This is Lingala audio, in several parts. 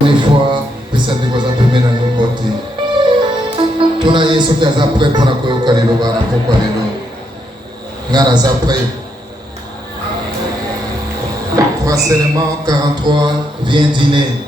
Une fois, personne ne vous a permis dans nos côtés. Tout le monde qui est prêt pour la coyote, le bar, pourquoi le nom. Ngana Zapré. 3 seulement 43, viens dîner.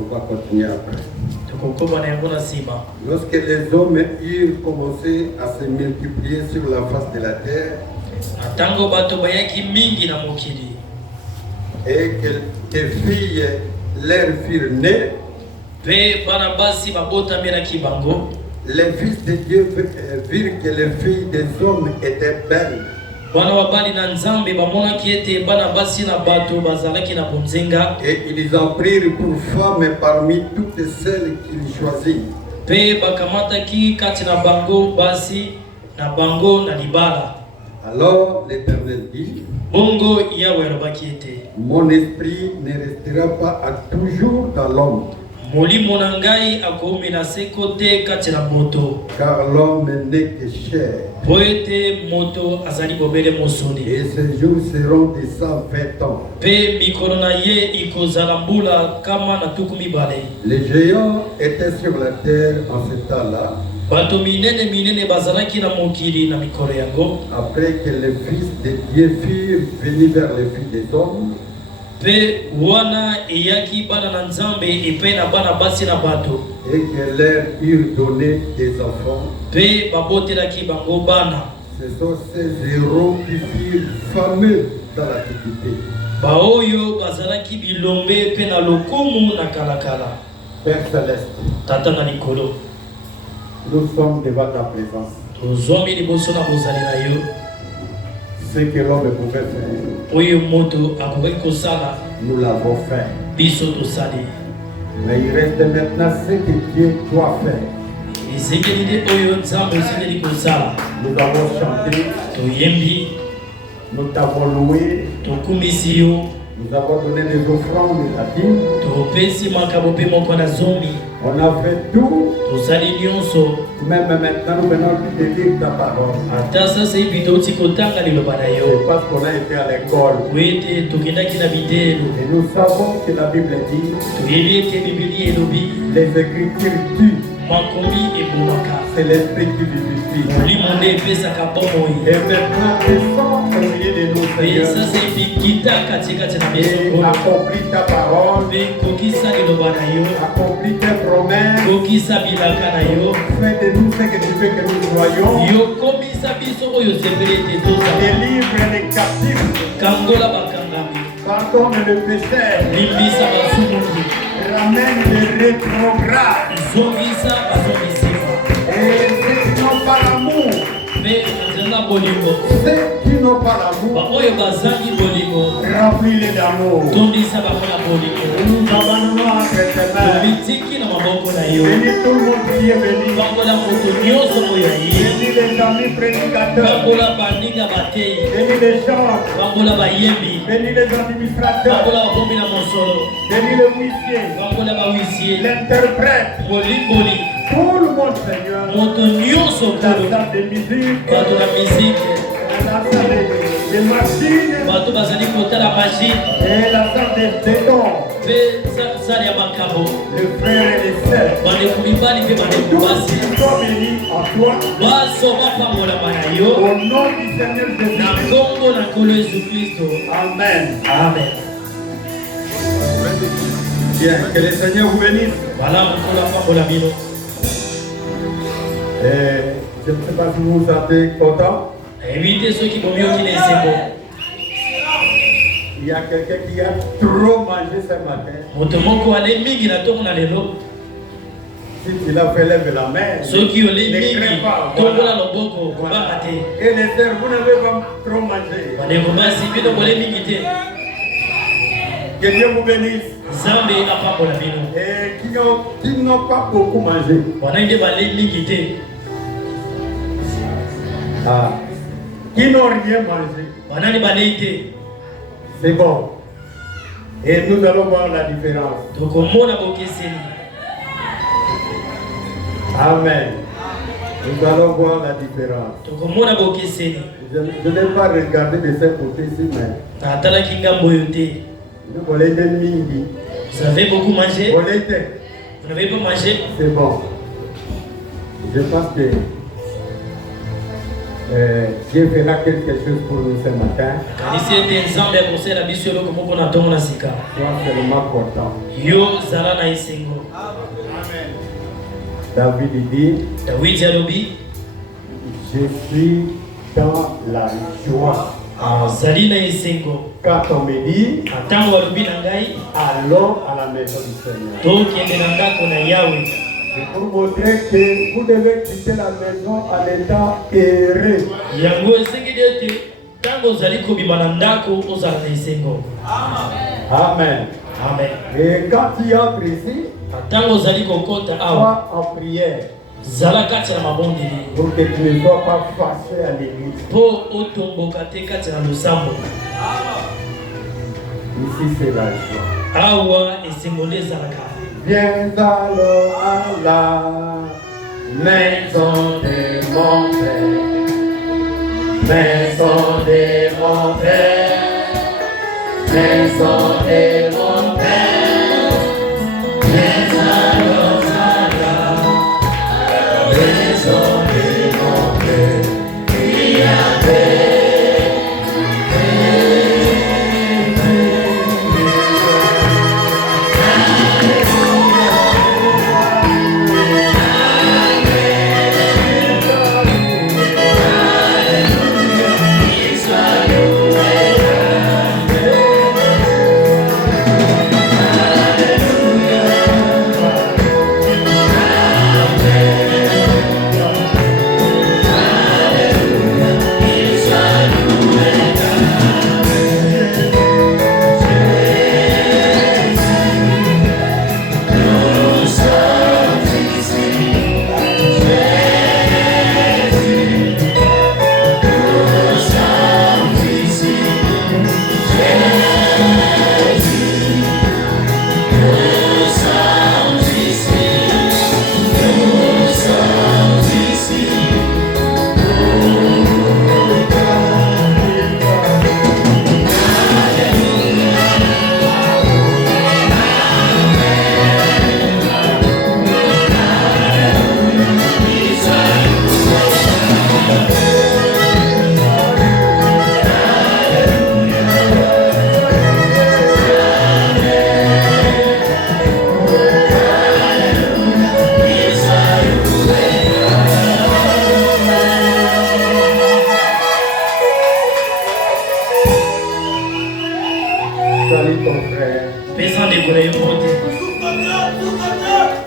On va continuer après. Lorsque les hommes eurent commencé à se multiplier sur la face de la terre, Tango bato bayaki mingi na mokili. Et que des filles leur firent nées. Pe bana basi babotami na kibango. Les fils de Dieu virent que les filles des hommes étaient belles. Bana wabali na nzambe bamonaki ete bana basi na bato bazalaki na bonzenga. Et ils en prirent pour femmes parmi toutes celles qu'ils choisirent. Pe bakamataki kati na bango basi na bango na libala. Alors l'Éternel dit, Bongo Yahweh alobaki ete mon esprit ne restera pas à toujours dans l'homme. molimo na ngai akomi na seko te kati na moto. Car l'homme n'est que chair. Po ete moto azali bobele mosuni. Et ces jours seront de 120 ans. Pe mikolo na ye ikozala mbula kama na tuku mibale. Les géants étaient sur la terre en ce temps-là. Bato minene minene bazalaki na mokili na mikolo yango. Après que les fils de Dieu furent venus vers les filles des hommes. Pe wana eyaki bana na nzambe epai na bana basi na bato. Et que leur eurent donné des enfants. Pe babotelaki bango bana. Ce sont ces héros qui furent fameux dans l'Antiquité. Baoyo bazalaki bilombe pe na lokumu na kalakala. Père Céleste, Tata na likolo. nous sommes devant ta présence. Tozomi liboso na bozali na yo. Ce que l'homme pouvait faire, Oyo moto akokaki kosala nous l'avons fait. biso tosali. Mais il reste maintenant ce que Dieu doit faire. Ezekeli nde oyo nzambe osengeli kosala. Nous avons chanté, Toyembi, nous t'avons loué, tokumbisi yo, nous avons donné des offrandes à Dieu. topesi makambo mpe moko na zomi. On a fait tout, Tosali nyonso. même maintenant nous venons de lire ta parole. Ata sasa hivi touti kotanga liloba na C'est yo. parce qu'on a été à l'école. Po ete tokendaki na bitelo. Et nous savons que la Bible dit, Toyebi ete bibeli elobi les Écritures tuent, makomi ebomaka. c'est l'Esprit qui vivifie. Molimo nde epesaka bomoi. Et maintenant, descends au milieu de nous, Pe Seigneur, sasa hivi kita katikati na et biso. accomplis ta parole, Pe kokisa liloba na yo. accomplis tes promesses, Kokisa bilaka na yo. fais de nous ce que tu veux que nous soyons, Yo komisa biso oyo sepeli ete tozala. délivre les captifs, Kangola bakangami. pardonne le péché, Limbisa basumuki. ramène les rétrogrades, Zongisa bazongisima. et ceux qui n'ont pas l'amour, Pe nzela bolingo. ceux qui n'ont pas l'amour, Baoyo bazangi bolingo. remplis-les d'amour. Tondisa bango na bolingo. Nous nous abandonnons entre tes mains. Tomitiki na maboko na yo. Bénis tout le monde qui est venu. Bangola moto nyonso oyo aye. Bénis les amis prédicateurs. Bangola baninga batei. Bénis les gens. Bangola bayembi. Bénis les administrateurs. Bangola babombi na mosolo. Bénis le huissier. Bangola bawisie. L'interprète. Molimboli. Tout le monde, Seigneur. Moto nyonso La kolo. salle de musique. Bato na miziki. La salle de machines. Bato bazali kotala machine. Et la salle des dons. Pe sale ya makambo. Les frères et les sœurs. Bandeko mibali mpe bandeko Tous basi. sont bénis en toi. Baso bapambolama na yo. Au nom du Seigneur Na Jésus. nkombo na nkolo Yesu Kristo. Amen. Amen. Bien, que le Seigneur vous bénisse. Voilà mokolo apambola bino. Je ne sais pas si vous êtes content. Nayebi te soki bomioki na esengo. Il y a quelqu'un qui a trop mangé ce matin. Moto moko ale mingi na ntongo na lelo. Si tu as fait lève la main, Soki ole ne mingi crains pas. tombola Voilà. loboko kobanga te. Et les sœurs, vous n'avez pas trop mangé. Bandeko basi bino bole mingi te. Que Dieu vous bénisse. Nzambe apambola bino. Et qui n'ont pas beaucoup mangé. Wana nde bale mingi te. Ah. Qui n'ont rien mangé. Wana nde balei te. C'est bon. Et nous allons voir la différence. Tokomona bokeseni. Amen. Nous allons voir la différence. Tokomona bokeseni. Je n'ai pas regardé de ce côté-ci, mais Natalaki ngambo oyo te. nous voulons des mini. Vous avez beaucoup mangé? Vous voulez Vous n'avez pas mangé? C'est bon. Je pense que Dieu fera quelque chose pour nous ce matin. Kanisi ete nzambe akosala biso eloko moko na ntongo na sika. Sois seulement content. Yo zala na esengo. David dit, Dawidi alobi, je suis dans la joie. Zali na esengo. Quand on me dit, Atango walubi na ngai, allons à la maison du Seigneur. tokende na ndako na Yahweh. C'est pour montrer que vous devez quitter la maison en étant heureux. Yango esengeli ete tango ozali kobima na ndako ozala na esengo. Amen. Amen. Et quand tu entres ici, Tango ozali kokota awa, sois en prière zala kati na mabondeli. pour que tu ne sois pas fâché à l'église. Po otomboka te kati na losambo. Ici, c'est la joie. Awa esengo nde ezalaka. Viens alors à la maison de mon Père, maison de mon Père, maison de mon Père. Viens alors à la maison de mon Père, il y a paix.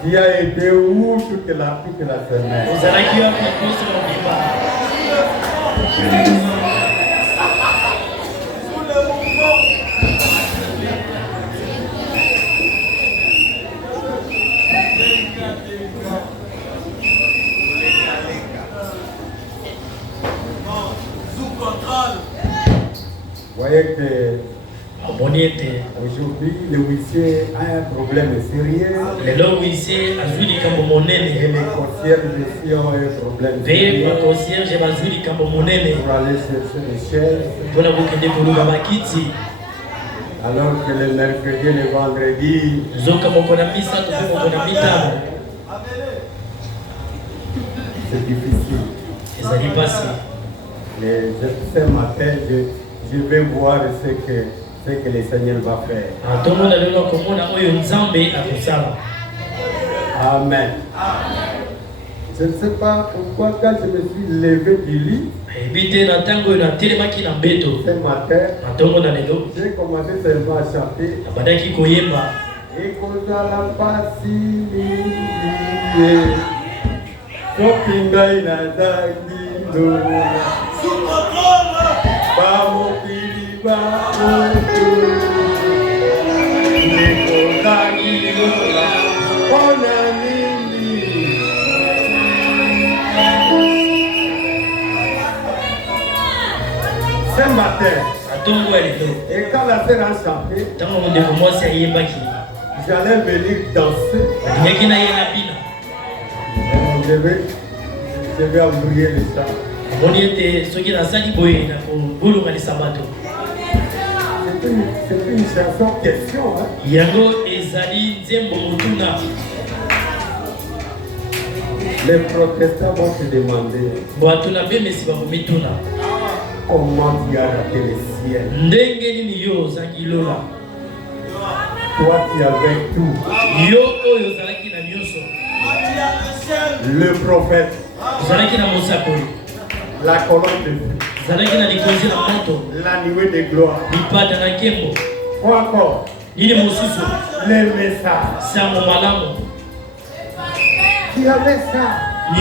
Tu as été où toute la semaine? Vous voyez que aujourd'hui, le huissier a un problème sérieux. Et les concierges aussi ont un problème sérieux. Pour aller chercher les chaises. Alors que le mercredi et le vendredi, c'est difficile. Mais ce matin, je vais voir ce que le Seigneur va faire. Amen. Je ne sais pas pourquoi quand je me suis levé du lit, ce matin, j'ai commencé seulement à chanter. Et qu'on a la passie, Sopinga inazaki do. Sous contrôle. Bamo kiliba oto. Nikolani lola. Ona nini. Ce matin. Et quand la sœur a chanté, j'allais venir danser. Je vais ouvrir les chants. C'est une chanson question. Les protestants vont se demander comment tu as raté le ciel. Toi qui avais tout. Le prophète. la colonne de feu, zalaki na likonzi na moto, la nuée de gloire. lipata na nkembo, Ou encore, nini mosusu, les messages. sango malamu, Tu avais ça.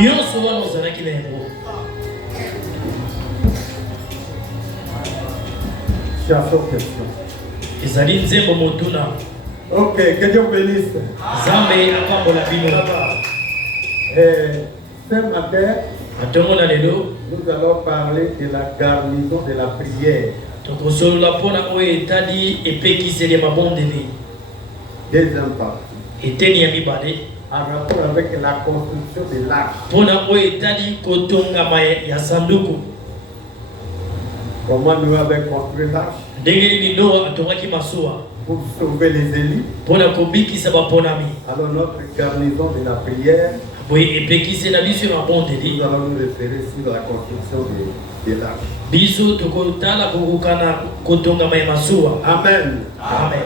nyonso wana ozalaki na yango. Chasse aux questions. Ezali nzembo motuna. Ok, que Dieu bénisse. Zambe akambola bino. Ce matin, Atongo na lelo, nous allons parler de la garnison de la prière. tokosolola mpona oyo etali epekiseli ya mabondeli. Deuxième partie. Eteni ya mibale. En rapport avec la construction de l'arche. Mpona oyo etali kotongama ya sanduku. Comment nous avons construit l'arche Ndenge nini Noa atongaki masuwa pour sauver les élus. mpona kobikisa baponami. Alors notre garnison de la prière, Boye epekiseli na biso ya nous mabondeli. allons nous référer sur la construction de l'arche. Biso tokotala kokokana kotongama ya masuwa. Amen. Amen.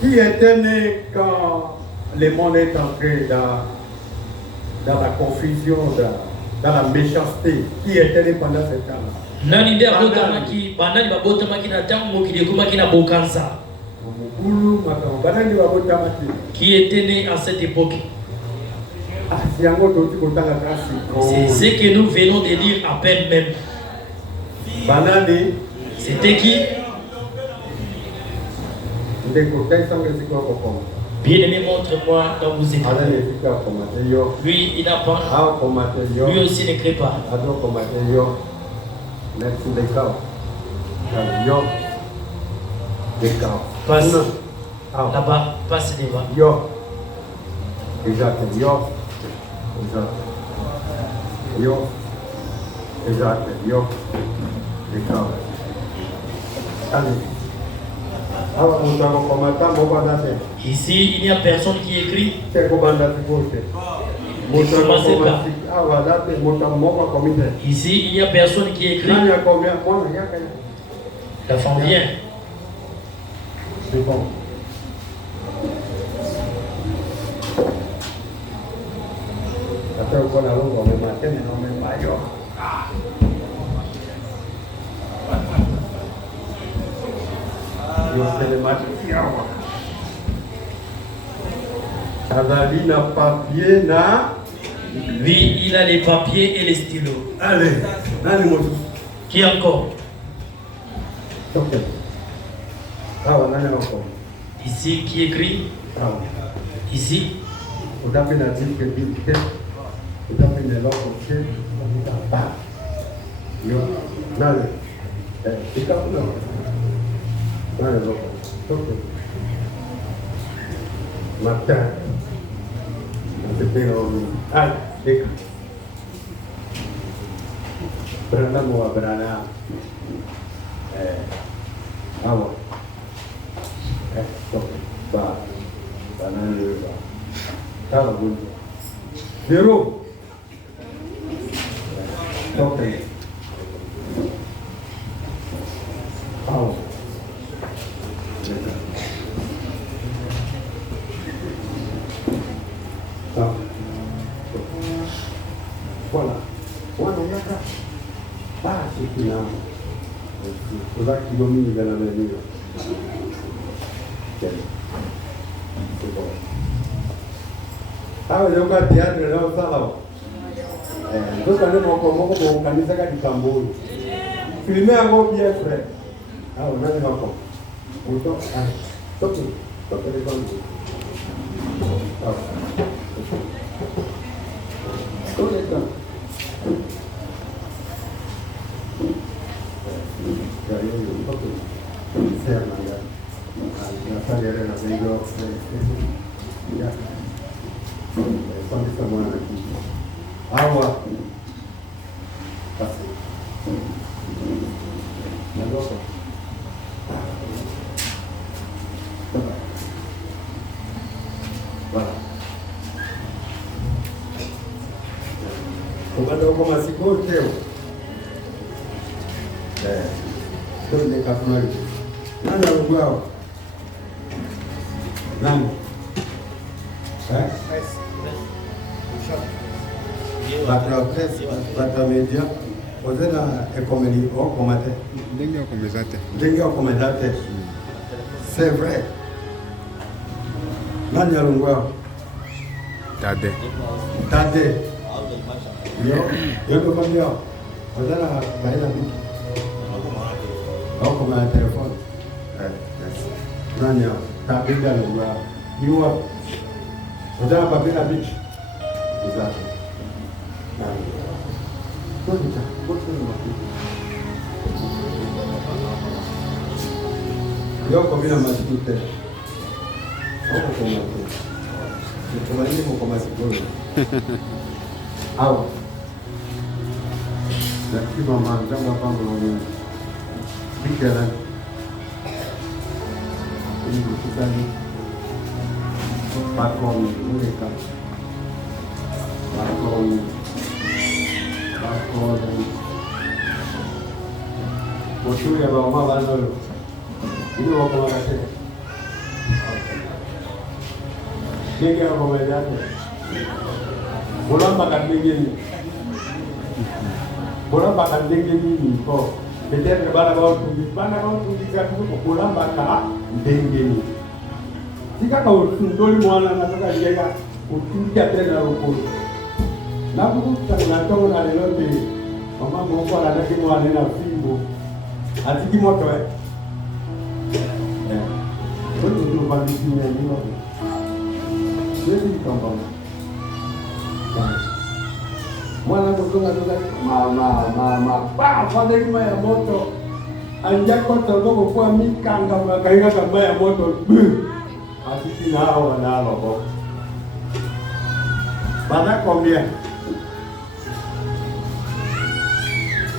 Qui était né quand le monde est entré dans la confusion, dans la méchanceté? Qui était né pendant ce temps-là? Nani nde abotamaki, banani babotamaki na ntango mokili ekomaki na bokanza? Mukulu makambo banani babotamaki. Qui était né à cette époque? Si yango toti kotanga kasi. C'est ce que nous venons de lire à peine même. Banani. C'était qui? Bien-aimé, montre-moi quand vous êtes. Lui, il n'a pas. Lui aussi ne crée pas. Passe là-bas, passe devant. Ici, il n'y a personne qui écrit. Ici, il n'y a personne qui écrit. La femme vient. C'est bon. Azali na papier na. Lui, il a les papiers et les stylos. Allez, allez, mon. Qui encore? Ok. Ah, on a encore. Ici, qui écrit? Ah. Ici. On a fait la ville que dit que. On a fait l'autre côté. On a pas. Yo, là, c'est comme là. Là, l'autre. Ok. Matin. C'était là. Ah, c'est ça. Berana mau berana. Awak. Stop. Ba. Berana dulu ba. Tahu pun. Zero. Stop. Awak. Voilà. Voilà, on a ça. Ah, c'est qu'il y a. C'est là qu'il va mis dans la main. C'est bon. Ah, il y a un théâtre là, on s'en va. Tout à l'heure, on commence à organiser du tambour. Filmer un gros bien, frère. Ah, on a un enfant. Stop. Stop les bandes. Stop les bandes. Agua. Así. La loca. Voilà. Ukanda uko masiko teo. Ndio ni kafumari. Nani anugwao? Nani? bato ya presse, bato ya media, oza na ekomeli okoma te. Ndenge okomeza te. Ndenge okomeza te. C'est vrai. Nani alongwa? Tade. Tade. Yo ndo mami yao. Oza na baila biki. Okoma na telefone. Nani yao? Tade alongwa. Iwa. Oza na baila biki. Exactly. Yoko bila masiku te. Hapo kwa mate. Tumaini kwa masiku. Hawa. Lakini mama ndio hapa mwana. Bikala. Ni kutani. Pakon muleka. Pakon Motu ya mama bana ini wako wakati kenge wako wajate bolamba kadengeni ko peut-être bana ba tu gatu bolamba ka ndengeni sikaka utundoli mwana nataka yega utuja tena huko na kukuta na tongo na lelote mama moko anataka mwana na fimbo atiki moto What do you want to do anymore? Where do you come from? Mwana kutoka mama kwa nini ya moto anjako toko kwa mikanga makaika kama ya moto atiki nao wanalo bana combien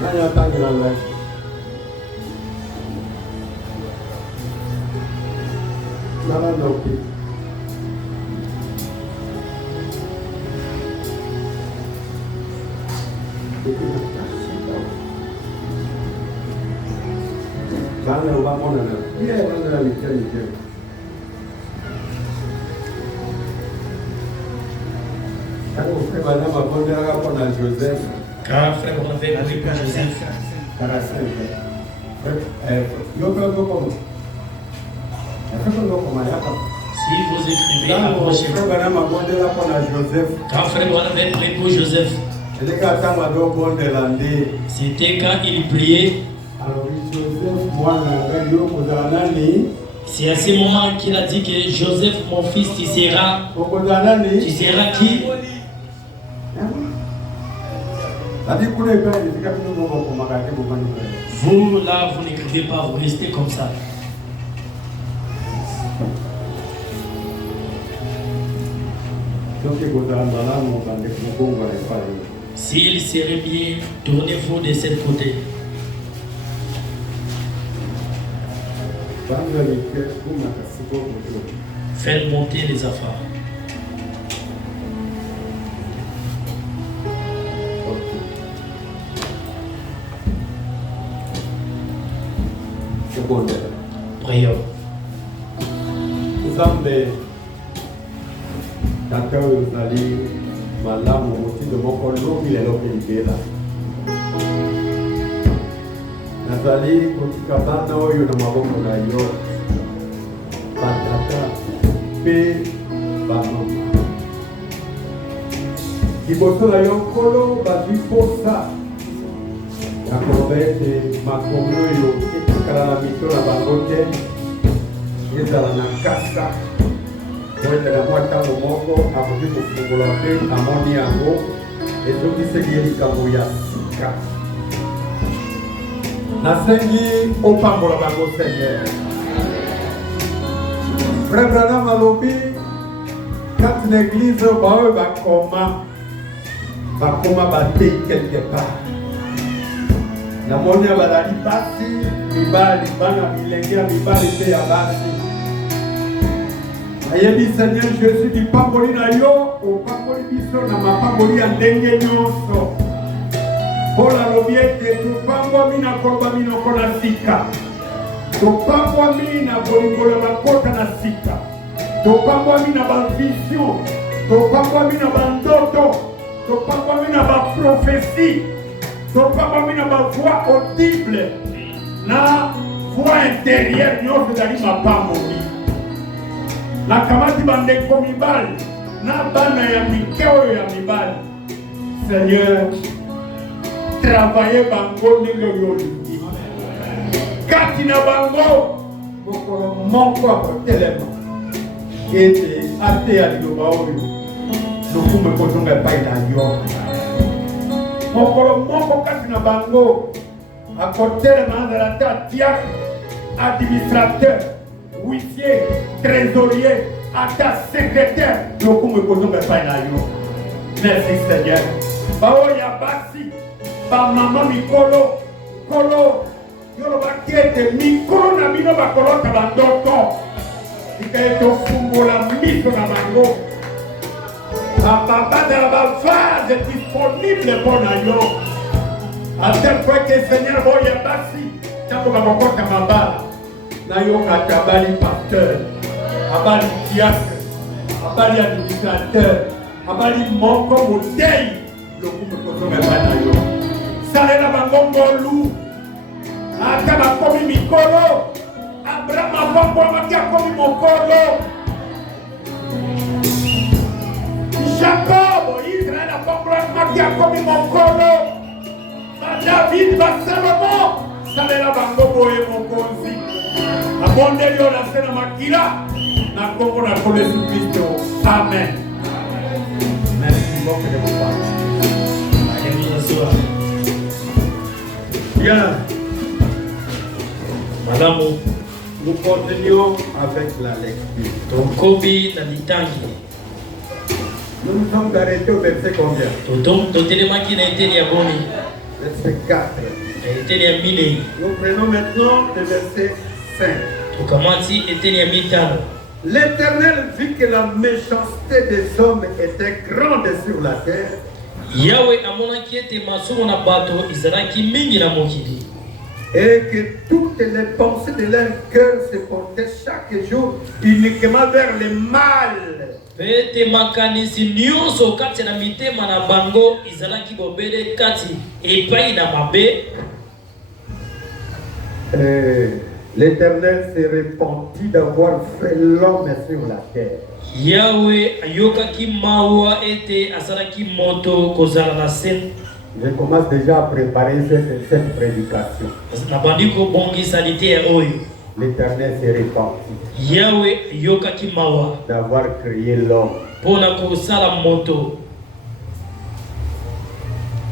nani atangi na wewe nana ndoki Bana ubamona na ile bana liteni tena Car frère, on avait pris pour Joseph. Si vous écrivez, approchez-vous. Quand frère, on avait pris pour Joseph. C'était quand il priait. C'est à ce moment qu'il a dit que Joseph, mon fils, tu seras qui? Vous là, vous n'écrivez pas, vous restez comme ça. S'il serait bien, tournez-vous de ce côté. Faites monter les affaires. Prions. Nzambe kaka uzali malamu mutindo moko lobi lelo kelibela nazali kotika bana oyo na maboko na yo batata pe bamama liboso na yo nkolo bazwi posa ya koloba ete makomi oyo etikala na mito na bango te ezala na kasa koyetela mwa ntango moko akoki kofungola mpe amoni yango ezokiseli ye likambo ya sika nasengi opambola bango seigneur frère Branham alobi kati na eglize baoyo bakoma batei quelque part namoni bazali basi mibali bana bilenge ya mibali mpe ya basi ayebi Seigneur Jésus lipamboli na yo opamboli biso na mapamboli ya ndenge nyonso Paul alobi ete topambwami na koloba minoko na sika topambwami na bolingola bakota na sika topambwami na bavision topambwami na bandoto topambami na baprophétie, topambami na bavoix audible, na voix intérieure nyonso ezali mapambomi. Nakamati bandeko mibali na bana ya mike oyo ya mibali. Seigneur, travaillez bango ndenge oyo olingi. Kati na bango mokolo moko akotelema ete ateya liloba oyo lokumu ekozonga epai na yo. Mokolo moko kati na bango akotelema azala ata diacre, administrateur, huissier, trésorier, ata secrétaire, lokumu ekozonga epai na yo. Merci Seigneur. Baoya basi, ba mama mikolo, kolo, yolo bakete mikolo na bino bakolota bandoto. Ikaeto fungola miso na bango. Papa de la vase disponible pour yo. À tel point que Seigneur boya basi, tango bakokota mabala. Na yo katabali pasteur, abali diacre, abali administrateur, abali moko motei. Lokumu kozonga bana yo. Salela bango ngolu. Ata bakomi mikolo. Abraham abombo makia komi mokolo. Jacob, Israël abombo makia komi mokolo. David Salomon. Salela bango boye mokonzi. Abonde yo la sena makila. Na kongo na kole Yesu Kristo. Amen. Merci beaucoup de mon père. Bien. Madame, nous continuons avec la lecture. Tokobi na litangi. Nous nous sommes arrêtés au verset combien? Totelemaki na eteni ya boni. Verset 4. Eteni ya minei. Nous prenons maintenant le verset 5. Tokamati eteni ya mitano. L'Éternel vit que la méchanceté des hommes était grande sur la terre. Yahweh amonaki ete masumu na bato izalaki mingi na mokili. Et que toutes les pensées de leur cœur se portaient chaque jour uniquement vers le mal. Pete makanisi nyonso kati na mitema na bango izalaki bobele kati epai na mabe. L'Éternel se repentit d'avoir fait l'homme sur la terre. Yahweh ayokaki mawa ete asalaki moto kozala na sen. Je commence déjà à préparer cette prédication. Nabandiko bongi salite ya oyo. L'Éternel se repentit Yahweh ayokaki mawa d'avoir créé l'homme. Pona kosala moto.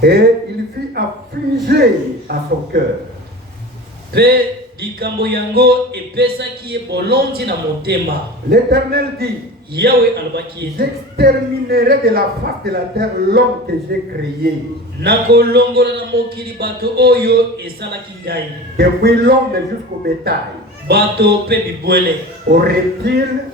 Et il fut affligé à son cœur. Pe likambo yango epesaki ye bolonzi na motema. L'Éternel dit, Yahweh alobaki ete j'exterminerai de la face de la terre l'homme que j'ai créé. nakolongola na mokili bato oyo esalaki ngai. Depuis l'homme jusqu'au bétail, Bato pe bibwele aux reptiles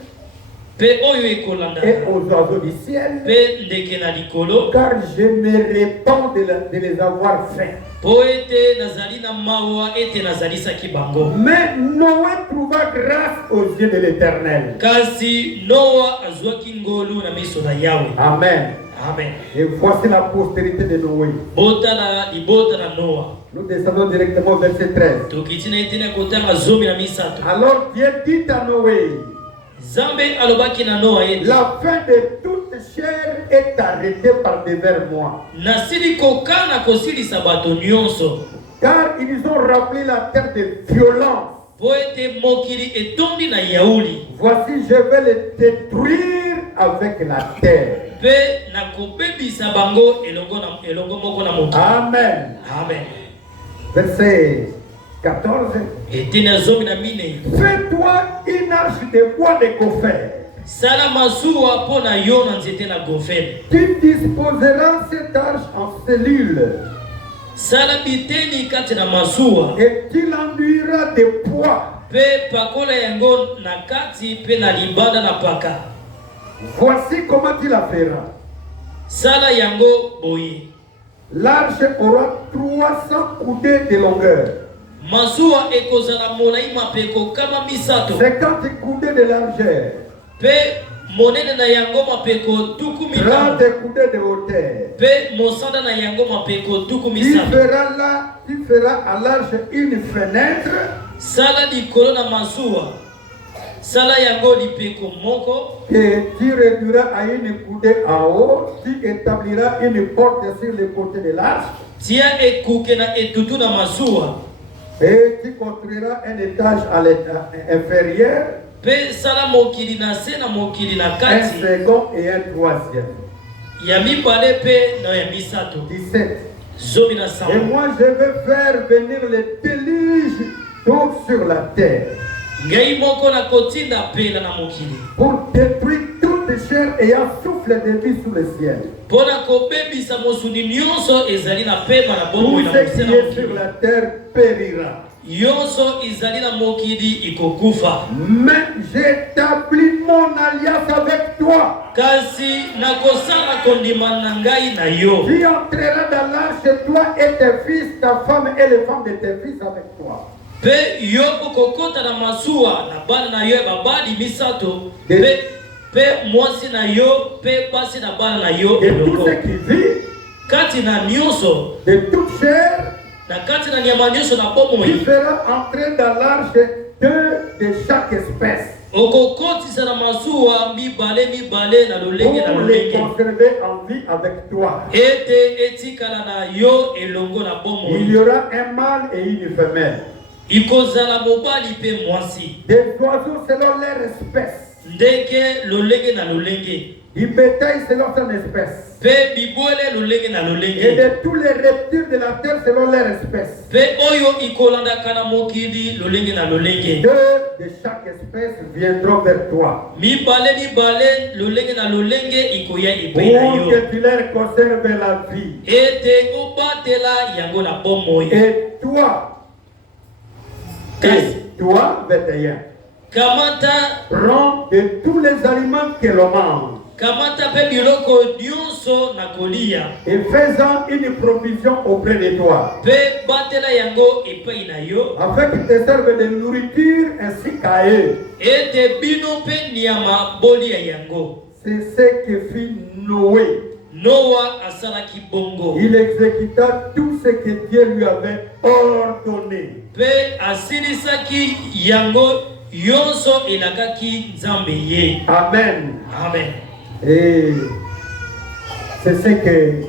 pe oyo ekolanda et aux oiseaux du ciel, pe ndeke na likolo. car je me répands de les avoir faits. Po ete nazali na mawa ete nazalisaki bango. Mais Noé trouva grâce aux yeux de l'Éternel. Kasi Noa azwaki ngolu na miso na Yahweh. Amen. Amen. Et voici la postérité de Noé. Bota na libota na Noa. Nous descendons directement au verset 13. Tokitina etena kotanga zomi na misato. Alors Dieu dit à Noé, Zambe alobaki na Noa ete la fin de toute chair est arrêtée par devers moi. nasili kokana kosilisa bato nyonso. Car ils ont rempli la terre de violence. Po ete mokili etondi na yauli. Voici, je vais les détruire avec la terre. Pe nakobebisa bango elongo moko na mokili. Amen. Amen. Verset 14. Etena zomi na minei. Fais-toi une arche de bois de gopher. Sala masuwa po na yo na nzete na gofene. Tu disposeras cette arche en cellules. Sala biteni kati na masuwa. Et tu l'enduiras de poids. Pe pakola yango na kati pe na libanda na paka. Voici comment tu la feras. Sala yango boye. L'arche aura 300 coudées de longueur. Masuwa ekozala molai mapeko kama misato. 50 coudées de largeur. Pe monene na yango mapeko tuku 30 mitano coudées de hauteur. pe mosanda na yango mapeko tuku Tu misato feras à l'arche une fenêtre sala likolo na mazuwa sala yango lipeko moko et tu réduiras à une coudée en haut. Tu établiras une porte sur le côté de l'arche tia ekuke na etutu na mazuwa et tu construiras un étage à l'étage inférieur, pe sala mokili na se na mokili na un kati second et un troisième. ya mibale pe na ya misato 17. zomi na Et samba moi je vais faire venir les déluges d'eau sur la terre ngai moko na kotinda pela na mokili pour détruire toute chair ayant souffle de vie sous le ciel. mpona kobebisa mosuni nyonso ezali na pema na bomoi Tout na ce mose qui na est sur mokili la terre périra. nyonso ezali na mokili ikokufa Mais j'établis mon alliance avec toi. kasi nakosala kondima na ngai na yo Tu entreras dans l'arche, toi et tes fils, ta femme et les femmes de tes fils avec toi. mpe yo okokota na masuwa na bana na yo ya babali misato De- mpe mwasi na yo mpe basi na bana na yo Et tout elongo ce qui vit, kati na nyonso de toute chair, na kati na nyama nyonso na tu bomoi feras entrer dans l'arche deux de chaque espèce okokotisa na masuwa mibale na lolenge na pour les lolenge conserver en vie avec toi. ete etikala na yo elongo na Il bomoi y aura un mâle et une femelle. ikozala mobali mpe mwasi Des oiseaux selon leur espèce. ndenge lolenge na lolenge Du bétail selon son espèce. mpe bibwele lolenge na Et lolenge de tous les reptiles de la terre selon leur espèce. mpe oyo ikolandaka na mokili lolenge na lolenge Deux de chaque espèce viendront vers toi. mibale lolenge na lolenge ikoya epai na Pour yo que tu leur conserves la vie. ete obatela yango na bomoi Et toi, kasi 21. kamata Prends de tous les aliments que l'on mange. kamata mpe biloko nyonso na kolia Et fais-en une provision auprès de toi. mpe batela yango epai na yo Afin qu'ils te servent de nourriture ainsi qu'à eux. ete bino mpe nyama bolia yango C'est ce que fit Noé. noa asalaki bongo Il exécuta tout ce que Dieu lui avait ordonné. mpe asilisaki yango yonso elakaki nzambe ye Amen. amen Et c'est ce que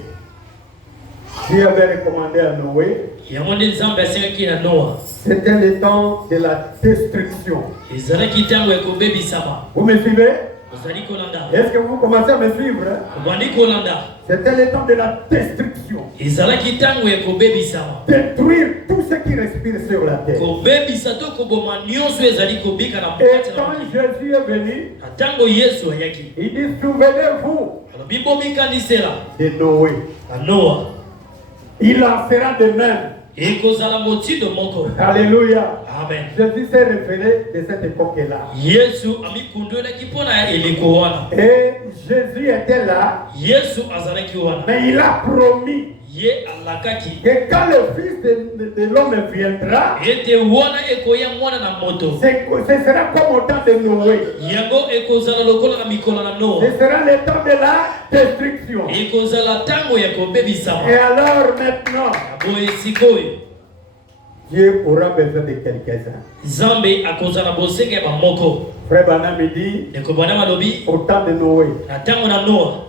Dieu avait recommandé à Noé. yango nde nzambe asengaki na noa C'était le temps de la destruction. ezalaki ntango ya kobebisama Vous me suivez? ozali kolanda Est-ce que vous commencez à me suivre? Hein? obandi kolanda C'était le temps de la destruction. ezalaki ntango ya kobebisama Détruire tout ce qui respire sur la terre. kobebisa to koboma nyonso ezali kobika na Et mokati na quand mokili Jésus est venu, na ntango yesu ayaki il dit, souvenez-vous alobi bomikanisela de Noé. na noa Il en sera de même. ekozala motindo moko Alléluia. amen Jésus s'est référé de cette époque-là. yesu amikundolaki mpo na eleko wana Et Jésus était là, yesu azalaki wana mais il a promis ye alakaki que quand le Fils de l'homme viendra, ete wana ekoya mwana na moto ce sera comme au temps de Noé. yango ekozala lokola na mikolo na noa Ce sera le temps de la destruction. ekozala ntango ya kobebisama Et alors maintenant, boye sikoyo Dieu aura besoin de quelques-uns. nzambe akozala bosenga ya bamoko Frère Branham me dit, ndeko bwana malobi au temps de Noé, na ntango na noa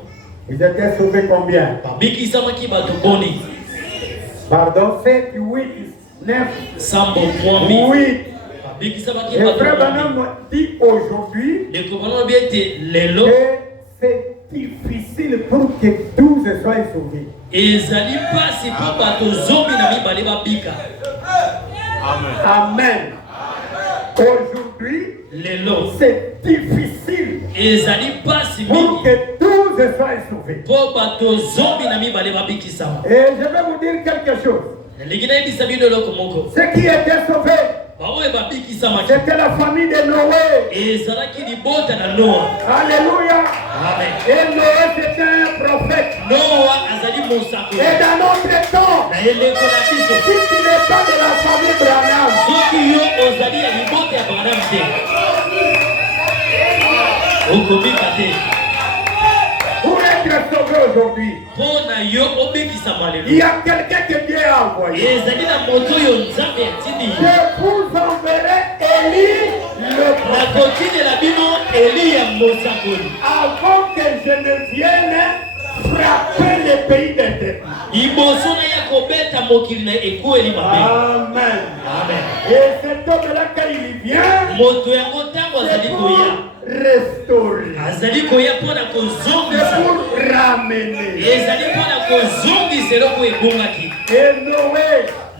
ils étaient sauvés combien? babikisamaki bato boni Pardon, 7, 8, 9, sambo mwambi 8. babikisamaki Et bato Frère mwambi Branham dit aujourd'hui ndeko bwana malobi ete lelo que c'est difficile pour que 12 soient sauvés. ezali mpasi mpo bato 12 babika Amen. Aujourd'hui, lelo c'est difficile ezali mpasi pour mingi que 12 soient sauvés. mpo bato 12 babikisama Et je vais vous dire quelque chose. nalingi nayebisa bino eloko moko Ceux qui étaient sauvés, baoyo babikisamaki c'était la famille de Noé. ezalaki libota na noa Alléluia. amen Et Noé, c'était un prophète. noa azali mosako Et dans notre temps, na eleko na biso si tu n'es pas de la famille Branham, soki yo ozali ya libota ya branam te okobika te. Pour être sauvé aujourd'hui, Pona yo obekisa malelo. il y a quelqu'un que Dieu a envoyé. Ezali na moto yo nzambe atindi. Je vous enverrai Élie le prophète. Nakotindela bino Eliya mosakoli. Avant que je ne vienne frapper les pays des terres. Liboso na ya kobeta mokili na ekweli mabe. Amen. Amen. Et cet homme-là, quand il vient, Moto yango ntango c'est azali pour koya. restaurer. Azali koya mpona C'est kozongisa. pour ramener. Ezali mpona kozongisa eloko ebongaki. Et Noé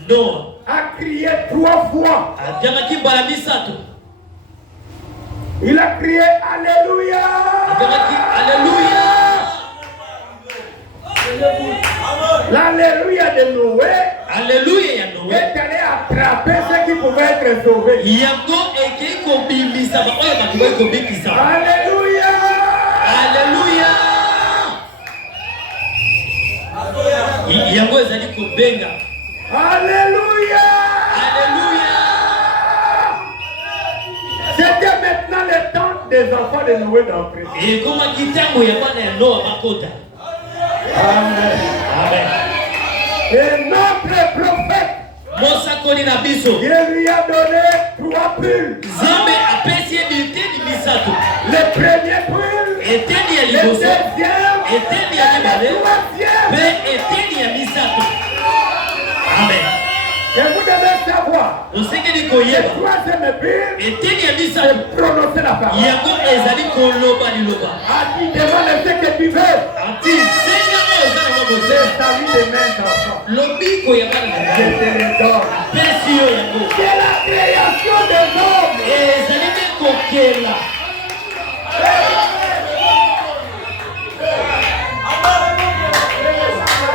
Noa a crié 3 fois. abiamaki mbala misato. Il a crié Alléluia. Abiamaki Alléluia. L'Alléluia de Noé Alléluia ya Noé. est allé attraper ceux qui pouvaient être sauvés. Yango ekei kobimisa ba oyo bakobaki kobikisa. Alléluia. Alléluia. Yango ezali kobenga. Alléluia. Alléluia. C'était maintenant le temps des enfants de Noé d'entrer. Ekomaki ntango ya bana ya Noa bakota. Amen. Amen. Et notre prophète, Mosakoli na biso. Dieu lui a donné 3 bulles. Nzambe apesi ye biteni misato. Le premier bulle, Eteni ya le liboso. deuxième, Eteni ya et le mibale. troisième. Mpe eteni ya misato. Amen. Et vous devez savoir, Osekeli le koyeba. troisième bulle, Eteni ya misato. c'est prononcer la parole. Yango ezali koloba liloba. A dit, demande ce que tu veux. Ati senga oyo oza na Le mabose. salut de mes enfants. Lobiko ya bana na Je ngai. te le donne. Pesi yo yango. C'est la création des hommes. Ezali nde kokela.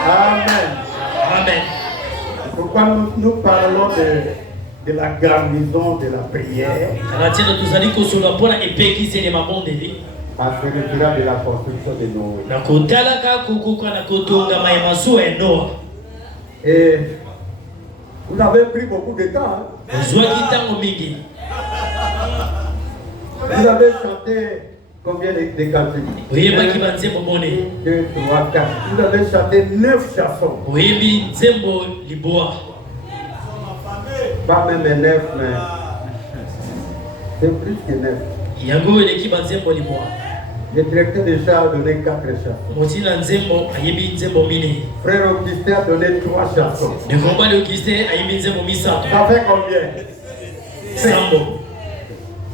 Amen. Amen. Pourquoi nous parlons de la garnison de la prière? Kana ntina tozali kosola mpona epekiseli ya mabondeli. Parce que le de la construction de Noé. Na kotalaka kokoka na kotongama ya masuwa ya Noa. Et vous avez pris beaucoup de temps. Hein? Ozwaki ntango mingi. Vous avez chanté combien de cantiques? Oyebaki banzembo mone. 2, 3, 4. Vous avez chanté 9 chansons. Oyebi nzembo liboa. Pas même 9, mais c'est plus que 9. Yango eleki banzembo liboa. Le directeur de char a donné 4 chansons. Motina nzembo ayebi nzembo mine. Frère Augustin a donné 3 chansons. Nekomba de Augustin ayebi nzembo misato. Ça fait combien? Sambo.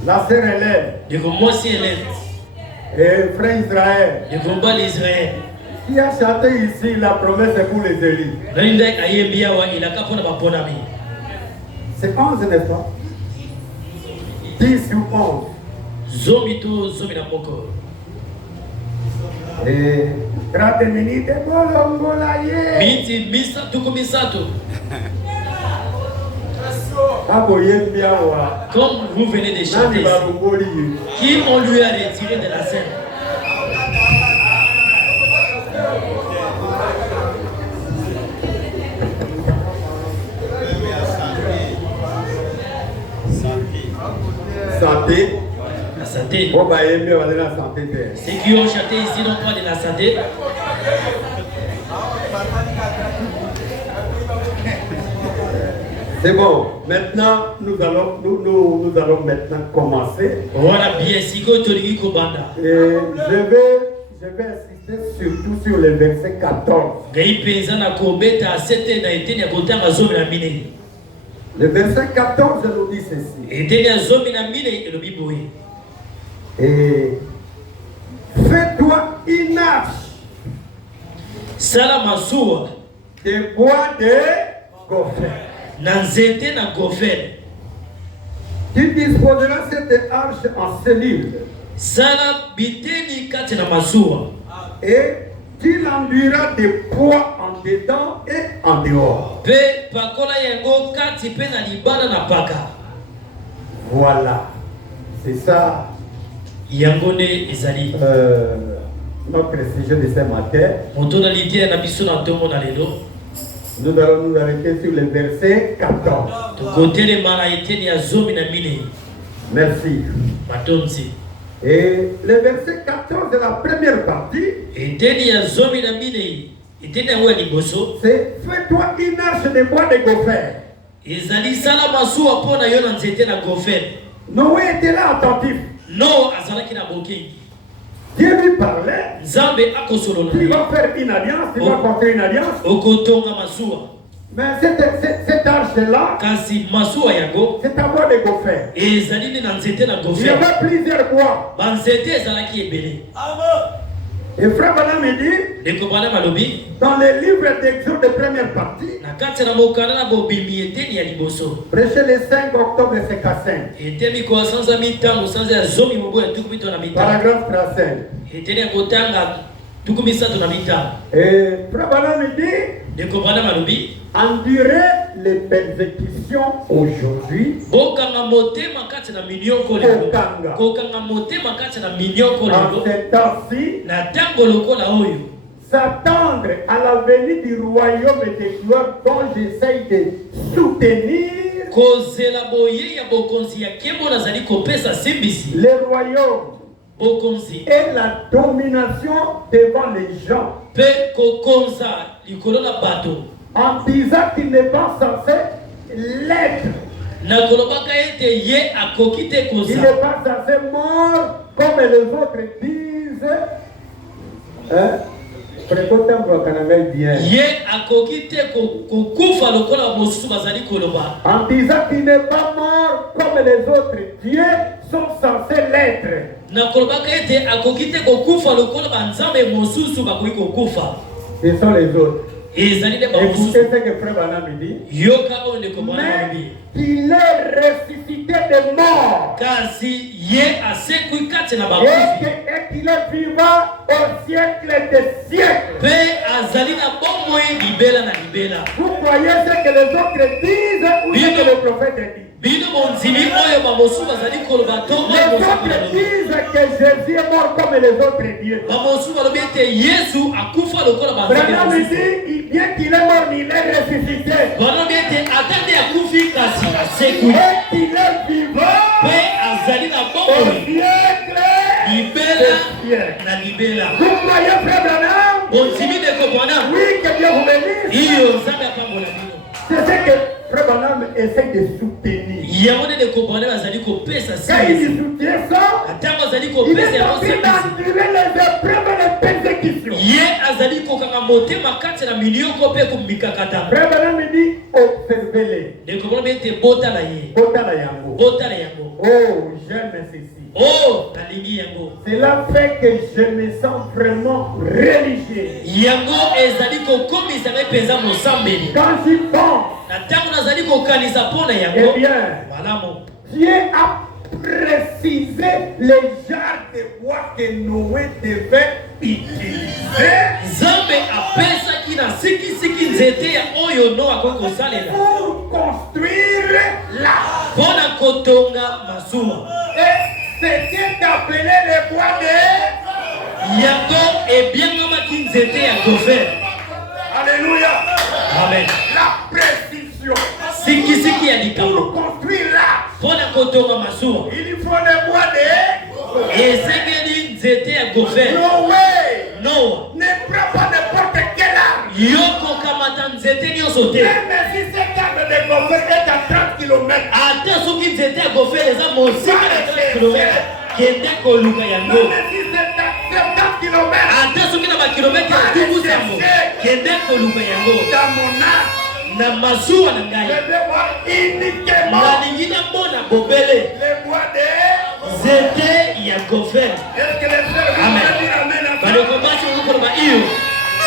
La sœur Hélène Deko mwasi Hélène. et frère Israël Nekomba l'Israël. qui a chanté ici la promesse pour les élus. Nani ndai ayebi awa ilaka mpona baponami. C'est 11, n'est-ce pas? 10 ou 11. Zomi to zomi na moko. Et 30 minutes, bolongola ye. Miti misato ko misato. Aboyembi awa. Comme vous venez de Nani chanter, balongoli ye. qui on lui a retiré de la scène. Santé. La santé. Bon bah yembi awa la santé te. Ceux qui ont chanté ici n'ont pas de la santé. C'est bon. Maintenant, nous allons maintenant commencer. Voilà bien, siko tolingi kobanda. Et je vais insister surtout sur le verset 14. Ngai penza na kobeta asete na eteni ya kotanga zomi na mine. Le verset 14 nous dit ceci. Eteni ya zomi na mine elobi boye. Et fais-toi une arche Sala masuwa de bois de gopher. na nzete na gofele. Tu disposeras cette arche en cellules Sala biteni kati na masuwa. et tu l'enduiras de poids en dedans et en dehors. Pe pakola yango kati pe na libanda na paka. Voilà. C'est ça Yango ne ezali. notre sujet de ce matin. Moto na lidia na biso na ntongo na lelo. Nous allons nous arrêter sur le verset 14. Tokotelema na eteni ya zomi na mine. Merci. Matonzi. Et le verset 14 de la première partie, eteni ya zomi na mine eteni yango ya liboso c'est fais-toi une arche de bois de gopher. ezali sala masuwa mpo na yo na nzete na gofer. Noé était là attentif. No azalaki na bokengi. Dieu lui parlait. Nzambe akosolola Tu na ye. vas faire une alliance, tu vas construire une alliance. Okotonga masuwa. Mais cette arche-là, Kasi masuwa yango c'est un bois de gopher. ezali ne na nzete na Il y gofer. avait plusieurs bois. Banzete ezalaki ebele. Et frère Bana me dit, Ndeko bana malobi dans le livre d'Exode de première partie, na kati na mokanda na bobimi eteni ya liboso. prêché le 5 octobre 55, Etemi kwa sanza mitano sanza ya zomi mobo ya tuku mitano na mitano. paragraphe 35. Eteni ya kotanga tuku misato na mitano. Et frère Bana me dit, Ndeko bana malobi endurer les persécutions aujourd'hui, bokanga motema kati na minyoko lelo. Kokanga. Kokanga motema kati na minyoko en lelo. ces temps-ci, Na tango lokola oyo. s'attendre à la venue du royaume de gloire dont j'essaye de soutenir Kozela boye ya bokonzi ya kembo nazali kopesa simbisi. le royaume Bokonzi. et la domination devant les gens, Pe kokonza likolo na bato. en disant qu'il n'est pas censé l'être. Na kolobaka ete ye akoki te Il koza. n'est pas censé mort comme les autres disent. Hein? Bien. Ye akoki te kokufa lokola mosusu bazali koloba. En disant qu'il n'est pas mort comme les autres dieux sont censés l'être. Na kolobaka ete akoki te kokufa lokola banzambe mosusu bakoki kokufa. Ce sont les autres. Ezali de ba Écoutez mosusu. ce que Frère Branham dit. Yoka oyo ndeko mwana Mais malobi. qu'il est ressuscité des morts. Kasi ye asekwi kati na Et bakufi. qu'il est vivant au siècle des siècles. Pe azali na bomoi libela na libela. Vous croyez ce que les autres disent ou ce que le prophète dit? Bino bonzimi oyo bamosusu bazali koloba to Les oyo mosusu autres balobi. disent que Jésus est mort comme les autres dieux. Bamosusu balobi ete Yesu akufa lokola banzambe Branham mosusu. dit, bien qu'il est mort, il est ressuscité. Balobi ete ata te akufi kasi asekwi. Et qu'il est vivant Pe azali na au bomoi siècle libela des siècles. na libela. Vous croyez, Frère Branham? Bonzimi ndeko bwana. Oui, que Dieu vous bénisse. Iyo nzambe apambola bino. C'est ce que Frère Branham essaie de soutenir. Yango nde ndeko bwana bazali kopesa Quand il sisi. soutient ça, Ata bazali il kopesa est yango en train sisi. d'endurer les épreuves et les persécutions. Ye azali kokanga motema kati na minioko pe kumikakata. Frère Branham dit, observez-les. Ndeko bwana ete botala ye. Botala yango. Botala yango. Oh, j'aime ceci. Oh, nalingi yango. Cela fait que je me sens vraiment religieux. Yango ezali kokomisa ngai penza mosambeli. Quand j'y pense, Na tango nazali kokanisa mpona eh yango. bien, Malamu. Dieu a précisé les genres de bois que Noé devait utiliser Nzambe apesaki na sikisiki nzete ya oyo no akoki kosalela pour construire l'arche. mpona kotonga masuwa. Et c'était appelé le bois de... Yango ebiangamaki nzete ya gofer. Alléluia. Amen. La précision. Sikisiki ya Pour likambo construire l'arche, mpona kotonga masuwa. il faut le bois de... Esengeli nzete ya gofer. Noé Noa ne prend pas n'importe quel arbre. yokokamata nzete nyonso te. Même si cet arbre de gopher est à 30 km, Ata soki nzete ya gofer eza mosika na 30 km kende koluka yango. même si c'est à 70 km, Ata soki na bakilometre ya tubu sambo kende koluka yango. dans mon arbre, Na masuwa na je ngai vais voir uniquement nalingi namona bobele le bois de... nzete ya gofer. Est-ce que les frères Amen. vont dire amen à ça? Baleko basi okoloba iyo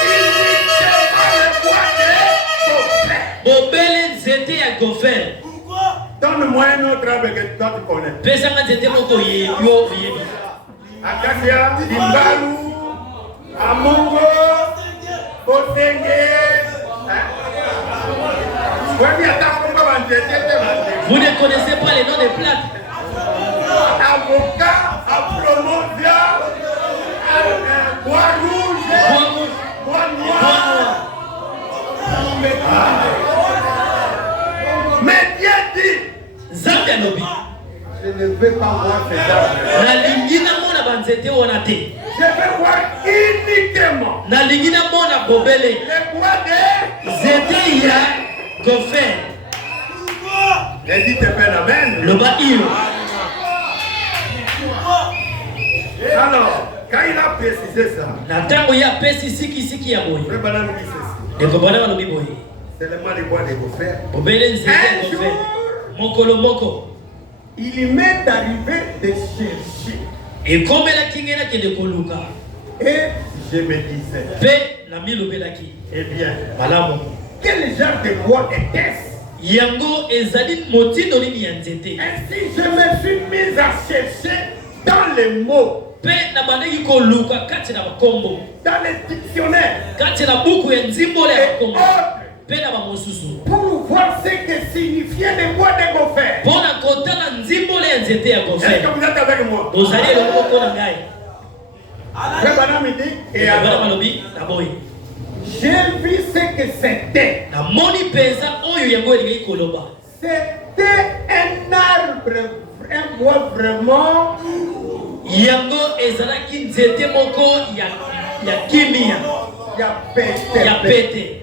Uniquement le bois de gopher. bobele nzete ya gofer. Donne-moi un autre arbre que toi tu connais. Pesanga nzete moko yo oyebi. Acacia, Imbalu, Amongo, Botenge. Vous ne connaissez pas les noms des plantes. Avocat, Apromosia, Bois rouge, Bois noir. Mais Dieu dit, Nzambe alobi je ne veux pas voir ces arbres. nalingi namona nzete wana te. Je veux voir uniquement Na lingina mona bobele. le bois de Nzete ya gofer. Ne dites pas amen. Loba iyo. Alors, quand il a précisé ça, Na tango ya pesi siki ya boye. le bonhomme dit ceci. Ndeko bana balobi boye. Seulement le bois de Gopher. Bobele nzete ya gofer. Mokolo moko. Il m'est arrivé de chercher. Et comme la kingena kende koluka. Et je me disais, Pe na milobelaki. eh bien, Malamu. quel genre de bois était-ce? Yango ezali motindo nini ya nzete. Ainsi, je me suis mis à chercher dans les mots, Pe na bandeki koluka kati na makombo. dans les dictionnaires, Kati na buku ya nzimbole ya et makombo. autres, Pe na bamosusu. pour voir ce que signifiait le bois de Gopher. Pona kotala nzimbole ya nzete ya Est-ce gofer. que vous êtes avec moi? Ozali eloko pona ngai. Le bonhomme dit, et Bana alors, malobi na boye. j'ai vu ce que c'était. Na moni penza oyo yango elingi koloba. C'était un arbre, un bois vraiment. Yango ezalaki nzete moko ya kimia, Il y a pété. ya pete.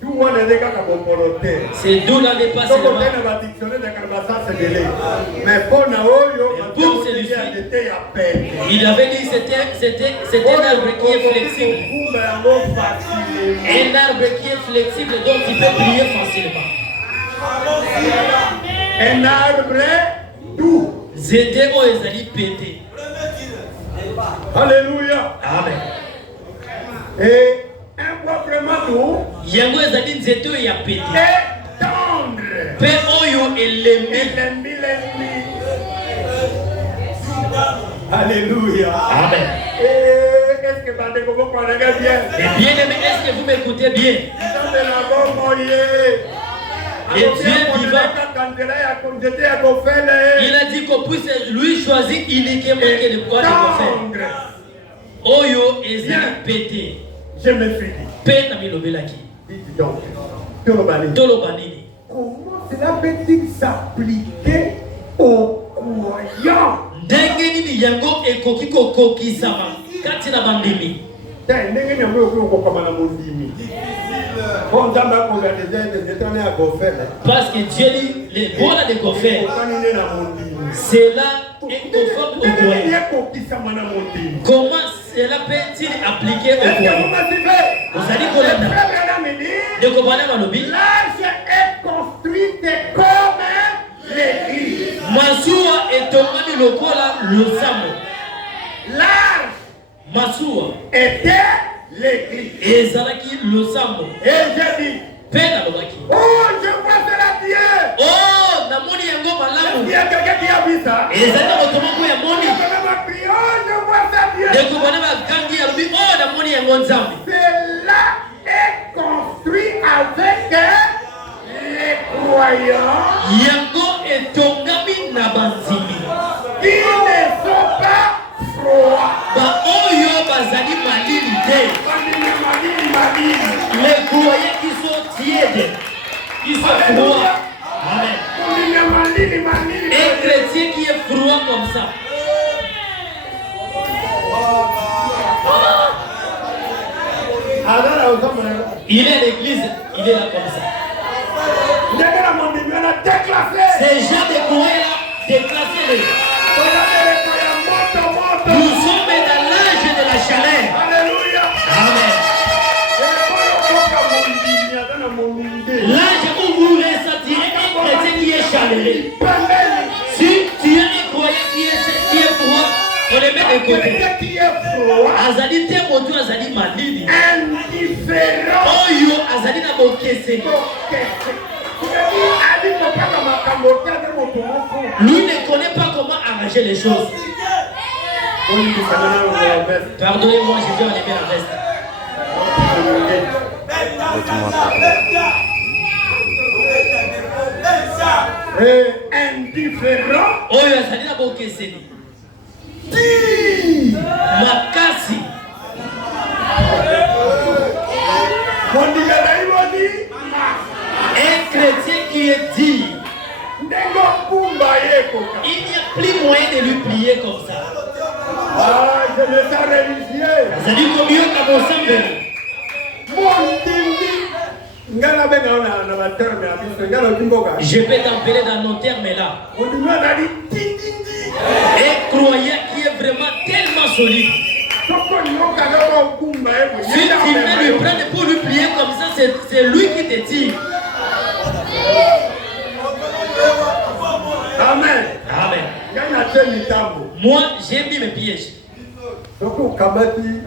Tout le monde est déjà dans mon poroté. C'est d'où la dépasse Donc, on là-bas. a un dictionnaire de Karbassa, c'est de l'île. Mais pour Naoyo, pour on celui-ci, était à pété. Il avait dit que c'était un arbre qui est flexible. Un arbre qui est flexible, donc il peut plier facilement. Un arbre doux. Zete o ezali pété. Alléluia. Amen. Et un bois vraiment doux Yango ezali nzete oyo ya pété. et tendre. Pe oyo elembi. L'ennemi. Alléluia. Amen. Et est-ce que Bandeko vous parlez bien? Et bien aimé, est-ce que vous m'écoutez bien? Ils ont de la bonne moyenne. Et Dieu vivant. Il a dit qu'on puisse lui choisir uniquement que le bois de gofer. Oyo ezali pété. Je me suis dit, Pe na milobelaki. dites donc, Tolobani, Toloba nini? comment cela peut-il s'appliquer aux croyants? Ndenge nini yango ekoki kokokisama kati na bandimi. Ndenge nyamwe okukokama na mondimi. Bon, Nzambe akoorganize éternel à Gopher. Parce que Dieu dit, les bois de gofer, Okokani na mondimi. cela est conforme au Ndenge croyant. ekokisama na mondimi. Comment cela peut-il appliquer au Est-ce que vous croyant? me suivez? Vous allez Le kolanda. frère Branham me dit, De Kobana Malobi, l'arche est construite comme l'église. Masua etongami lokola losambo. L'arche Masua était l'église. ezalaki losambo. Et j'ai dit, Pena lobaki. oh, je vois cela bien. Oh, namoni yango Il y malamu. a quelqu'un qui a vu ça. Ezali moto moko ya Il moni. a même crié, oh, je vois ça bien. De Kobana bakangi alobi, oh namoni yango nzambe. Cela est construit avec les croyants Yango etongami na banzimi. qui ne sont pas froids. Ba oyo bazali malili te. Les croyants qui sont tièdes, qui sont froids. Amen. Un chrétien qui est froid comme ça. Il est à l'église, il est là comme ça. Ces gens de croyants déclassés. Nous sommes dans l'âge de la chaleur. Amen. L'âge où vous ressentirez un chrétien qui est chaleureux. Si tu es un croyant qui est froid, on le met de côté. Azali te moto azali malini. Oyo azali na bokese. Lui ne connaît pas comment arranger les choses. Pardonnez-moi, je vais enlever la veste. Indifférent. Oyo azali na bokese. Makasi. Un chrétien qui est digne. Il n'y a plus moyen de lui plier comme ça. je me sens religieux. azali komiyoka mosambeli Mondindi. Ngala benga na ba terme ya biso. Ngala kimboka. je peux t'appeler dans nos termes là Mondindi na di tindindi. un croyant qui est vraiment tellement solide. Soko nyoka na ba kumba ebo. Si tu viens lui prendre pour lui plier comme ça, c'est lui qui te tire. Amen. Amen. Ngana teni tambo. Moi, j'ai mis mes pièges. Soko kamati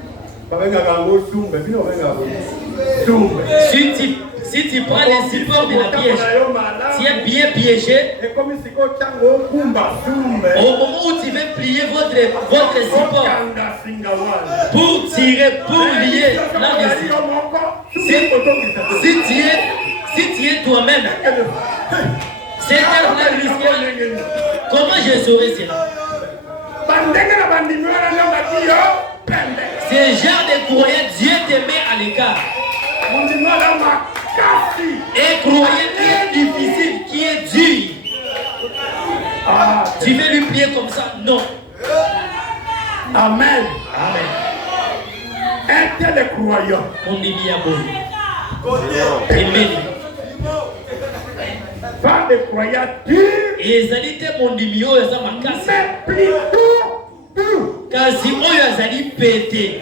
babenga kango sumbe. Bino benga sumbe. Si tu prends les supports de la piège, tu es bien piégé. Et comme si ko tango kumba sumbe. Au moment où tu veux plier votre support pour tirer, pour lier là-dessus, si tu es toi-même, c'est un risque. Comment je saurais cela? C'est genre de croyant, Dieu te met à l'écart. Et croyant qui est difficile, qui est dur. Tu veux lui plier comme ça? Non. Amen. Amen. Un tel croyant. On dit bien bon. Amen. Pas de croyants durs. Et ezali te mondimi oyo eza makasi. Mais plutôt Kasi oyo azali pete.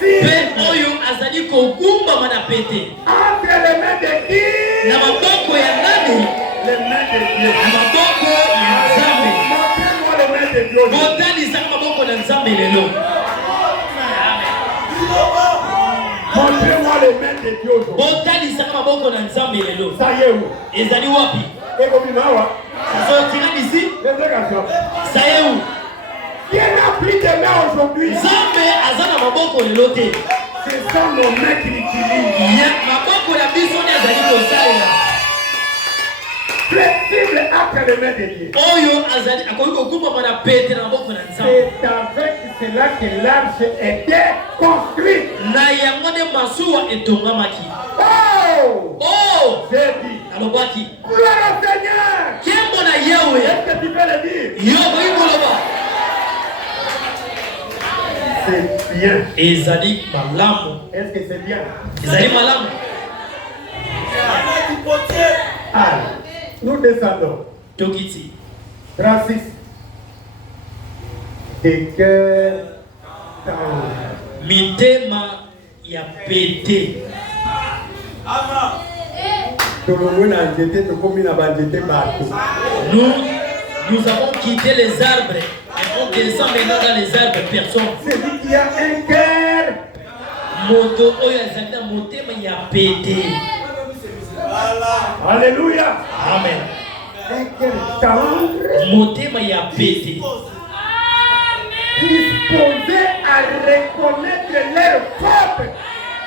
Pe oyo azali kogumbama na pete. entre les mains de qui? Na maboko ya nani? Les mains de Dieu. Na maboko ya Nzambe. Montrez-moi les mains de Dieu. Botanisaka maboko na Nzambe lelo. Montrez-moi les mains de Dieu. Botanisaka maboko na Nzambe lelo. Ça y est où? Ezali wapi? Et comme il m'a Sortira d'ici? Ça y est où? Qui n'a plus de mains aujourd'hui? Nzambe aza na maboko lelo te. Ce sont nos mains qui l'utilisent. Ya maboko ya biso nde azali kosalela. Flexible entre les mains de Dieu. Oyo azali akoki kogumbama na pete na maboko na Nzambe. C'est avec cela que l'arche était construite. Na yango nde masuwa etongamaki. Oh! Oh! J'ai dit. Alobaki. Gloire au Seigneur! Kembo na Yawe. Est-ce que tu peux le dire? Yo koki koloba. C'est bien. Ezali malamu. Est-ce que c'est bien? Ezali malamu. Allez, nous descendons. Tokiti. 36. Des cœurs tendres. Mitema ya pete. Nous avons quitté les arbres et on descend maintenant dans les arbres personnes. Celui qui a un cœur. Moto oyo azali na motema ya pete. Alléluia. Amen. Un cœur tendre. Motema ya pete. Disposé à reconnaître leur faute.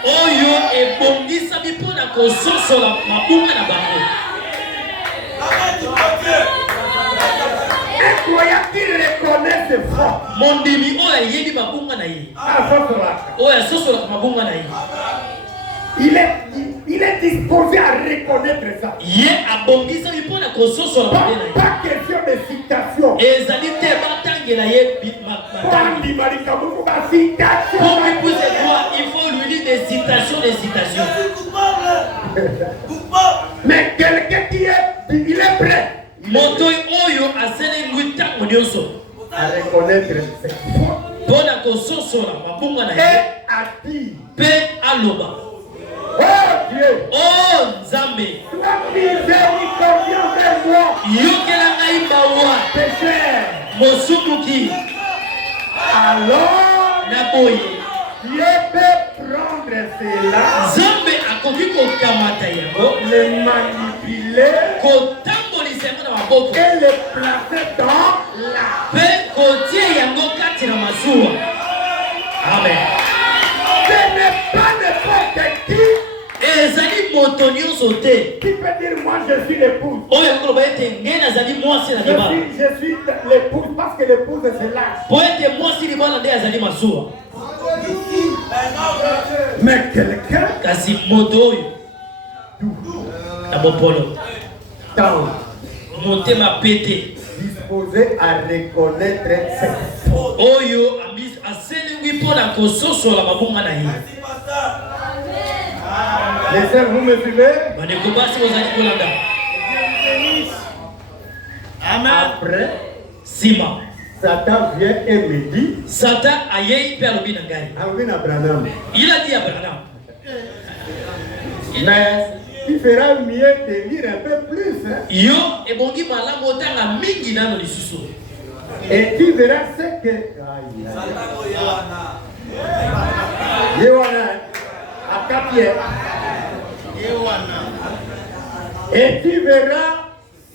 Oyo ebongisami mpona kososola mabunga na bango. Un croyant qui reconnaît ses fautes. Mondimi oyo ayebi mabunga na ye. Oyo asosolaka mabunga na ye. Il est disposé à reconnaître ça. Ye abongisami mpona kososola mabe na ye. Pas question de citation. Ezali te batangela ye matangi. Pour lui pousser droit, il faut lui dire des citations, des citations. Mais quelqu'un qui est, il est prêt. Moto oyo aselengwi ntango nyonso À reconnaître ses fautes. mpona kososola mabunga na Et ye à dire. mpe aloba. Oh Dieu. Oh Nzambe, Sois miséricordieux vers moi. yokela ngai mawa Pécheur. mosumuki. Alors, Na boye Dieu peut prendre cela, Nzambe akoki kokamata yango le manipuler kotambolisa yango na maboko et le placer dans la. mpe kotia yango kati na masuwa. Amen. Ce n'est pas n'importe qui Ezali moto nyonso te qui peut dire moi je suis l'épouse. oyo akoloba ete ngai nazali mwasi na libala. Je suis l'épouse parce que l'épouse c'est l'âge. Po ete mwasi libala nde azali masuwa. Mais quelqu'un Kasi moto oyo na mopolo dans motema pete disposé à reconnaître ses fautes. Oyo aselingi mpona kososola mabonga na ye. Les frères, vous me suivez? Bandeko basi ozali kolanda. Après, Sima. Satan vient et me dit, Satan ayei pe alobi na ngai. Alvin Abraham, Il a dit à Abraham. mais tu feras mieux de lire un peu plus, hein, Yo ebongi malamu otanga mingi nano lisusu. et tu verras ce que... Yohana, à 4 pieds. Et tu verras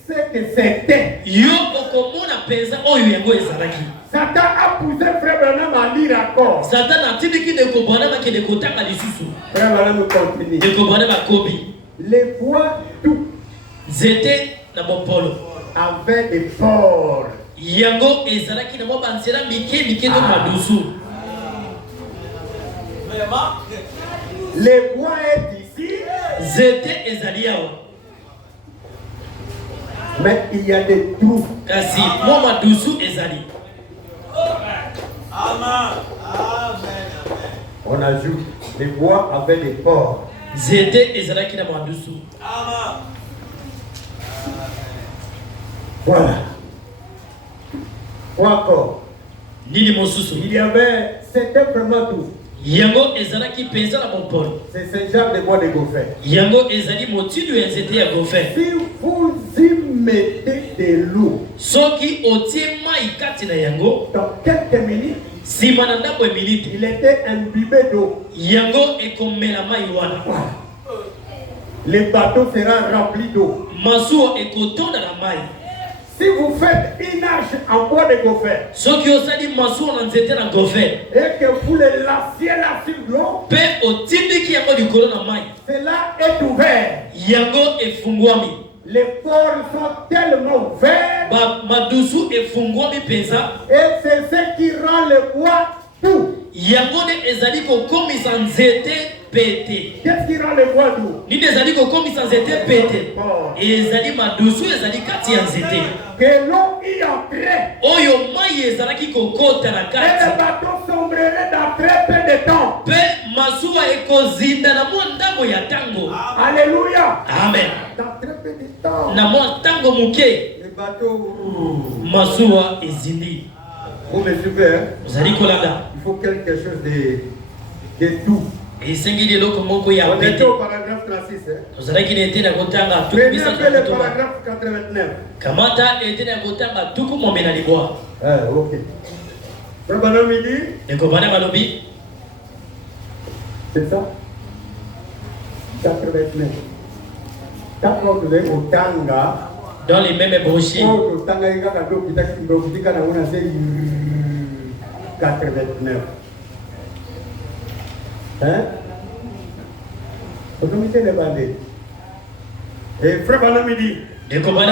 ce que c'était. Yo okomona penza oyo yango ezalaki. Satan a poussé Frère Branham à lire encore. Satan atindiki ndeko bwana bakende kotanga lisusu. Frère Branham continue. Ndeko bwana bakobi. Les voix tout Zete na mopolo. avaient des porcs. Yango ezalaki na mwa banzela mike mike to madusu. Les voix est ici, Zete ezali awa. mais il y a des trous. Kasi mo madusu ezali. On ajoute, les voix avaient des porcs. Zete ezalaki na madusu. Voilà. Ou encore, Nini mosusu. il y avait, c'était vraiment tout. Yango ezalaki penza na mopolo. C'est ce genre de bois de gopher. Yango ezali motidu ya nzete ya gofer. Si vous y mettez de l'eau, Soki otie mai kati na yango, dans quelques minutes, sima na ndako ya minute, il était imbibé d'eau. yango ekomela mai wana. Le bateau sera rempli d'eau. Masuwa ekotonda na mai. Si vous faites une arche en bois de gopher Soki osali masuwa na nzete na gofer, et que vous le lassiez là sur l'eau, pe otindiki yango likolo na mai, cela est ouvert. yango efungwami. Les ports sont tellement ouverts Madusu efungwami penza. et c'est ce qui rend le bois doux. Yango ne ezali kokomisa nzete pete. Qu'est-ce qui rend le bois doux? Nini ezali kokomisa nzete pete? Ezali madusu ezali kati ya nzete. Que l'eau y entrait Oyo mai ezalaki kokota na et le kati. bateau sombrerait dans très peu de temps. Pe masuwa ekozinda na mwa ntango ya ntango. Alléluia. Amen. Dans très peu de temps. Na mwa ntango muke, Le bateau, masuwa ezindi. vous me suivez, hein? Ozali kolanda. Il faut quelque chose de doux. Esengeli eloko moko ya On était pete. au paragraphe 36. Hein? Ozalaki na ete na kotanga tuku Prenez un misato peu na le kotoba. paragraphe 89. Kamata ete na kotanga tuku mombe na libwa. Ok. Frère Branham il dit, Ndeko bana balobi, c'est ça? 89. D'accord, vous avez au Tanga. dans les mêmes brochures. Oh, au Tanga, il y a un dos qui t'a dit que on a fait 89. Hein? Vous avez mis les bandits. Et Frère Branham il dit, Ndeko bana